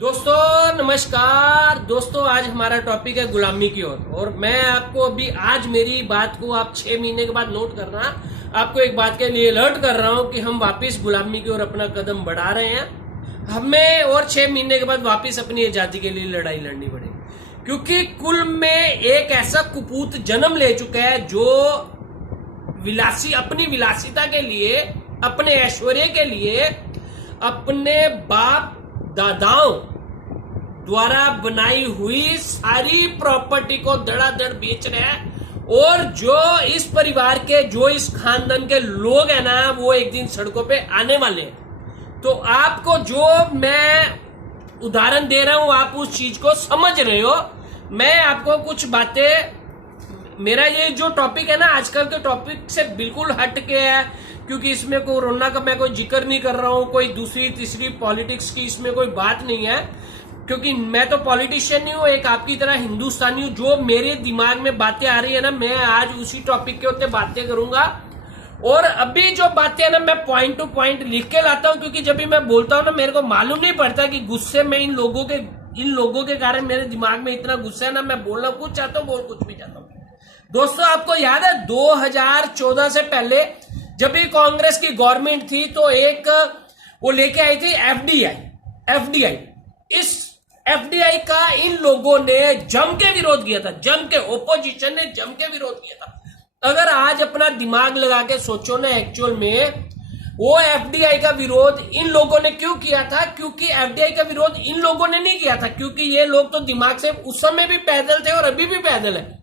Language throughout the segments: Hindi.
दोस्तों नमस्कार। दोस्तों आज हमारा टॉपिक है गुलामी की ओर और मैं आपको अभी आज मेरी बात को आप 6 महीने के बाद नोट करना, आपको एक बात के लिए अलर्ट कर रहा हूं कि हम वापस गुलामी की ओर अपना कदम बढ़ा रहे हैं। हमें और 6 महीने के बाद वापस अपनी आजादी के लिए लड़ाई लड़नी पड़ेगी, क्योंकि कुल में एक ऐसा कुपूत जन्म ले चुका है जो अपनी विलासिता के लिए, अपने ऐश्वर्य के लिए, अपने बाप दादाओं द्वारा बनाई हुई सारी प्रॉपर्टी को धड़ाधड़ बेच रहे हैं। और जो इस परिवार के, जो इस खानदान के लोग हैं ना, वो एक दिन सड़कों पे आने वाले हैं। तो आपको जो मैं उदाहरण दे रहा हूं, आप उस चीज को समझ रहे हो। मैं आपको कुछ बातें, मेरा ये जो टॉपिक है ना, आजकल के टॉपिक से बिल्कुल हट के है, क्योंकि इसमें कोरोना का मैं कोई जिक्र नहीं कर रहा हूं, कोई दूसरी तीसरी पॉलिटिक्स की इसमें कोई बात नहीं है, क्योंकि मैं तो पॉलिटिशियन नहीं हूं, एक आपकी तरह हिंदुस्तानी हूं। जो मेरे दिमाग में बातें आ रही है ना, मैं आज उसी टॉपिक के ऊपर बातें करूंगा। और अभी जो बातें है ना, मैं पॉइंट टू पॉइंट लिख के लाता हूं, क्योंकि जब भी मैं बोलता हूं ना, मेरे को मालूम नहीं पड़ता कि गुस्से में इन लोगों के कारण मेरे दिमाग में इतना गुस्सा है ना, मैं बोलना कुछ चाहता हूं, बोल कुछ भी चाहता हूं। दोस्तों आपको याद है 2014 से पहले जब भी कांग्रेस की गवर्नमेंट थी तो एक वो लेके आई थी एफडीआई। इस एफडीआई का इन लोगों ने जम के विरोध किया था, जम के, ओपोजिशन ने जम के विरोध किया था। अगर आज अपना दिमाग लगा के सोचो ना, एक्चुअल में वो एफडीआई का विरोध इन लोगों ने क्यों किया था? क्योंकि एफडीआई का विरोध इन लोगों ने नहीं किया था, क्योंकि ये लोग तो दिमाग से उस समय भी पैदल थे और अभी भी पैदल है।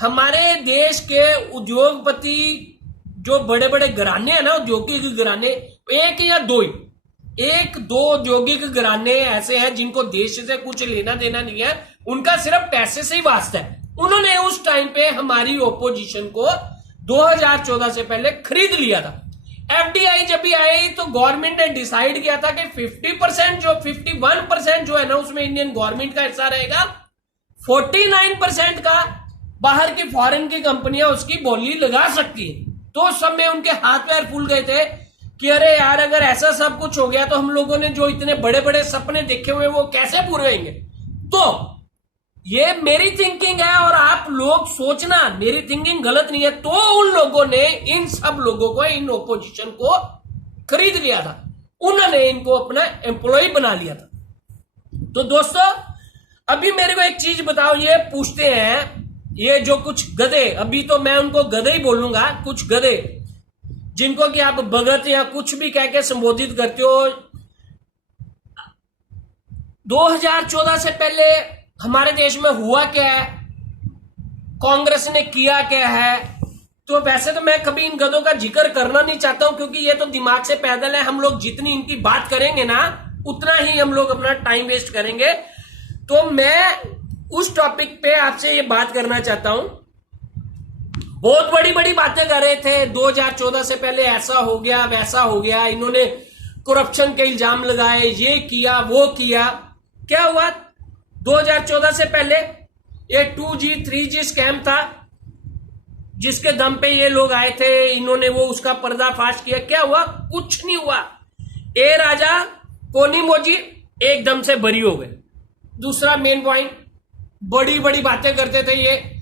हमारे देश के उद्योगपति, जो बड़े बड़े घराने हैं ना, औद्योगिक घराने, एक दो औद्योगिक घराने ऐसे हैं जिनको देश से कुछ लेना देना नहीं है, उनका सिर्फ पैसे से ही वास्ता है। उन्होंने उस टाइम पे हमारी ओपोजिशन को 2014 से पहले खरीद लिया था। एफडीआई जब भी आई तो गवर्नमेंट ने डिसाइड किया था कि 51% जो है ना, उसमें इंडियन गवर्नमेंट का हिस्सा रहेगा, 49% का बाहर की फॉरेन की कंपनियां उसकी बोली लगा सकती है। तो सब में उनके हाथ पैर फूल गए थे कि अरे यार, अगर ऐसा सब कुछ हो गया तो हम लोगों ने जो इतने बड़े बड़े सपने देखे हुए वो कैसे पूरे होंगे। तो ये मेरी थिंकिंग है और आप लोग सोचना मेरी थिंकिंग गलत नहीं है। तो उन लोगों ने इन सब लोगों को, इन ओपोजिशन को खरीद लिया था, उन्होंने इनको अपना एम्प्लॉय बना लिया था। तो दोस्तों अभी मेरे को एक चीज बताओ, ये पूछते हैं ये जो कुछ गधे, अभी तो मैं उनको गधे ही बोलूंगा, कुछ गधे जिनको कि आप भगत या कुछ भी कह के संबोधित करते हो, 2014 से पहले हमारे देश में हुआ क्या है, कांग्रेस ने किया क्या है। तो वैसे तो मैं कभी इन गधों का जिक्र करना नहीं चाहता हूं, क्योंकि ये तो दिमाग से पैदल है। हम लोग जितनी इनकी बात करेंगे ना, उतना ही हम लोग अपना टाइम वेस्ट करेंगे। तो मैं उस टॉपिक पे आपसे ये बात करना चाहता हूं। बहुत बड़ी बड़ी बातें कर रहे थे 2014 से पहले, ऐसा हो गया वैसा हो गया, इन्होंने करप्शन के इल्जाम लगाए, ये किया वो किया। क्या हुआ 2014 से पहले? ये 2G 3G स्कैम था, जिसके दम पे ये लोग आए थे, इन्होंने वो उसका पर्दाफाश किया। क्या हुआ? कुछ नहीं हुआ। ए राजा कोनी मोजी एकदम से बरी हो गए। दूसरा मेन पॉइंट, बड़ी बड़ी बातें करते थे ये,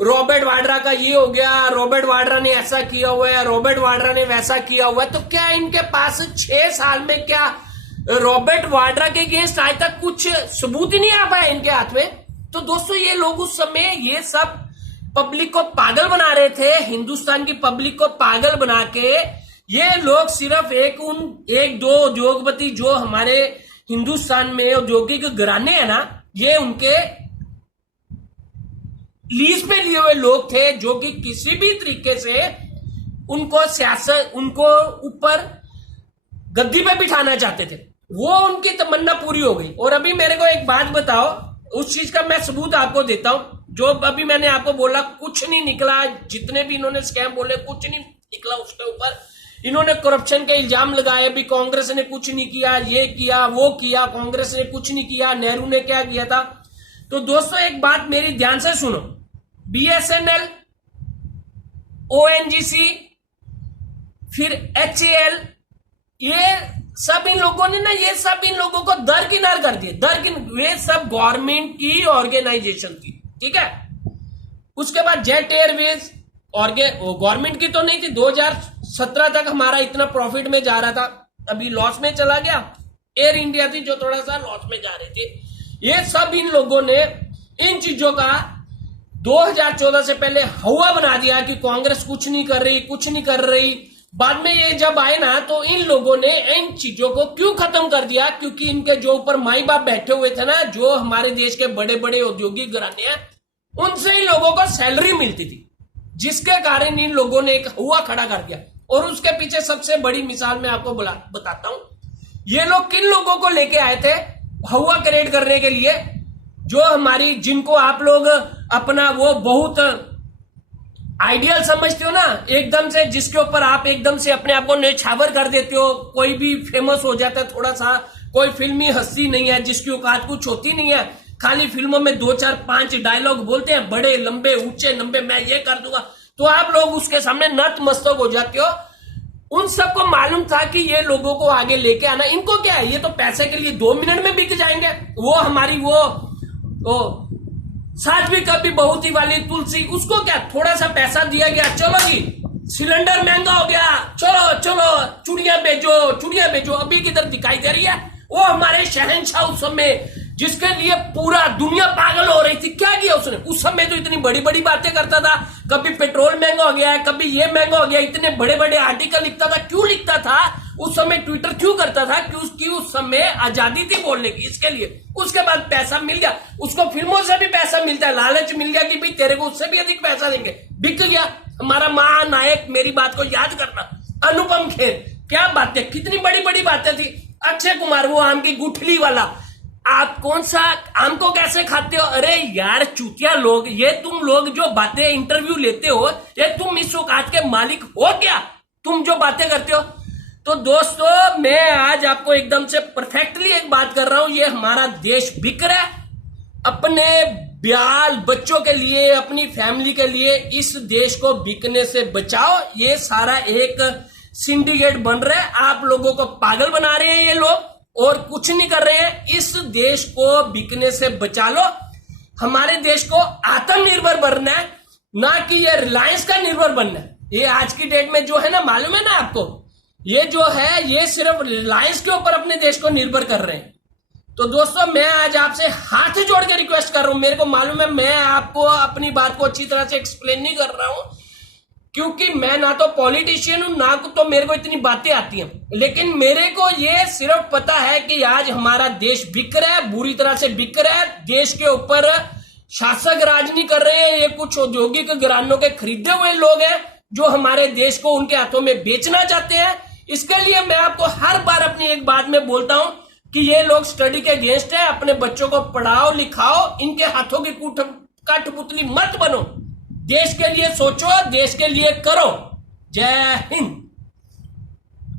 रॉबर्ट वाड्रा का ये हो गया, रॉबर्ट वाड्रा ने ऐसा किया हुआ है, रॉबर्ट वाड्रा ने वैसा किया हुआ है। तो क्या इनके पास 6 साल में क्या रॉबर्ट वाड्रा के अगेंस्ट आज तक कुछ सबूत ही नहीं आ पाया इनके हाथ में? तो दोस्तों ये लोग उस समय ये सब पब्लिक को पागल बना रहे थे, हिंदुस्तान की पब्लिक को पागल बना के ये लोग सिर्फ एक दो उद्योगपति जो हमारे हिंदुस्तान में औद्योगिक घराने हैं ना, ये उनके लीज पे लिए हुए लोग थे, जो कि किसी भी तरीके से उनको सियासत, उनको ऊपर गद्दी पे बिठाना चाहते थे। वो उनकी तमन्ना पूरी हो गई। और अभी मेरे को एक बात बताओ, उस चीज का मैं सबूत आपको देता हूं। जो अभी मैंने आपको बोला, कुछ नहीं निकला, जितने भी इन्होंने स्कैम बोले कुछ नहीं निकला उसके ऊपर। इन्होंने करप्शन के इल्जाम लगाए, भी कांग्रेस ने कुछ नहीं किया, ये किया वो किया, कांग्रेस ने कुछ नहीं किया, नेहरू ने क्या किया था। तो दोस्तों एक बात मेरी ध्यान से सुनो, BSNL, ONGC, फिर HAL, ये सब इन लोगों ने ना, ये सब इन लोगों को दरकिनार कर दिए, ये सब गवर्नमेंट की ऑर्गेनाइजेशन थी, ठीक है। उसके बाद जेट एयरवेज और गवर्नमेंट की तो नहीं थी, 2017 तक हमारा इतना प्रॉफिट में जा रहा था, अभी लॉस में चला गया। एयर इंडिया थी जो थोड़ा सा लॉस में जा रही थी। ये सब इन लोगों ने इन चीजों का 2014 से पहले हवा बना दिया कि कांग्रेस कुछ नहीं कर रही। बाद में ये जब आए ना, तो इन लोगों ने इन चीजों को क्यों खत्म कर दिया? क्योंकि इनके जो ऊपर माई बाप बैठे हुए थे ना, जो हमारे देश के बड़े बड़े औद्योगिक घराने हैं, उनसे इन लोगों को सैलरी मिलती थी, जिसके कारण इन लोगों ने एक हुआ खड़ा कर दिया। और उसके पीछे सबसे बड़ी मिसाल मैं आपको बताता हूं। ये लोग किन लोगों को लेके आए थे हुआ क्रिएट करने के लिए? जो हमारी, जिनको आप लोग अपना वो बहुत आइडियल समझते हो ना, एकदम से, जिसके ऊपर आप एकदम से अपने आप को न्यौछावर कर देते हो। कोई भी फेमस हो जाता है थोड़ा सा, कोई फिल्मी हस्ती नहीं है, जिसकी औकात कुछ होती नहीं है, खाली फिल्मों में 2 4 5 डायलॉग बोलते हैं, बड़े लंबे ऊंचे लंबे, मैं ये कर दूंगा, तो आप लोग उसके सामने नतमस्तक हो जाते हो। उन सबको मालूम था कि ये लोगों को आगे लेके आना, इनको क्या है, ये तो पैसे के लिए 2 मिनट में बिक जाएंगे। वो हमारी वो साध्वी कभी बहुती वाली तुलसी, उसको क्या, थोड़ा सा पैसा दिया गया, चलो जी सिलेंडर महंगा हो गया, चलो चूड़ियां बेचो। अभी किधर दिखाई दे रही है वो हमारे शहंशाह उस समय, जिसके लिए पूरा दुनिया पागल हो रही थी। क्या किया उसने? उस समय तो इतनी बड़ी बड़ी बातें करता था, कभी पेट्रोल महंगा हो गया है, कभी ये महंगा हो गया, इतने बड़े बड़े आर्टिकल लिखता था। क्यों लिखता था उस समय? ट्विटर क्यों करता था? क्योंकि उस समय आजादी थी बोलने की, इसके लिए। उसके बाद पैसा मिल गया उसको, फिल्मों से भी पैसा मिलता है, लालच मिल गया कि भाई तेरे को उससे भी अधिक पैसा देंगे, बिक गया। हमारा महानायक, मेरी बात को याद करना, अनुपम खेर, क्या बातें, कितनी बड़ी बड़ी बातें थी। अक्षय कुमार, वो आम की गुठली वाला, आप कौन सा आम को कैसे खाते हो? अरे यार चूतिया लोग, ये तुम लोग जो बातें इंटरव्यू लेते हो, ये तुम इस औकात के मालिक हो क्या? तुम जो बातें करते हो। तो दोस्तों, मैं आज आपको एकदम से परफेक्टली एक बात कर रहा हूं, ये हमारा देश बिक रहा है। अपने बाल बच्चों के लिए, अपनी फैमिली के लिए इस देश को बिकने से बचाओ। ये सारा एक सिंडिकेट बन रहा है, आप लोगों को पागल बना रहे हैं ये लोग, और कुछ नहीं कर रहे हैं। इस देश को बिकने से बचा लो। हमारे देश को आत्मनिर्भर बनना है, ना कि ये रिलायंस का निर्भर बनना है। ये आज की डेट में जो है ना, मालूम है ना आपको, ये जो है ये सिर्फ रिलायंस के ऊपर अपने देश को निर्भर कर रहे हैं। तो दोस्तों, मैं आज आपसे हाथ जोड़ के रिक्वेस्ट कर रहा हूं। मेरे को मालूम है मैं आपको अपनी बात को अच्छी तरह से एक्सप्लेन नहीं कर रहा हूं, क्योंकि मैं ना तो पॉलिटिशियन हूं, ना तो मेरे को इतनी बातें आती हैं, लेकिन मेरे को ये सिर्फ पता है कि आज हमारा देश बिक रहा है, बुरी तरह से बिक रहा है। देश के ऊपर शासक राज नहीं कर रहे हैं, ये कुछ औद्योगिक घरानों के खरीदे हुए लोग हैं जो हमारे देश को उनके हाथों में बेचना चाहते हैं। इसके लिए मैं आपको हर बार अपनी एक बात में बोलता हूं कि ये लोग स्टडी के अगेंस्ट है। अपने बच्चों को पढ़ाओ लिखाओ, इनके हाथों की कठपुतली मत बनो। देश के लिए सोचो, देश के लिए करो। जय हिंद।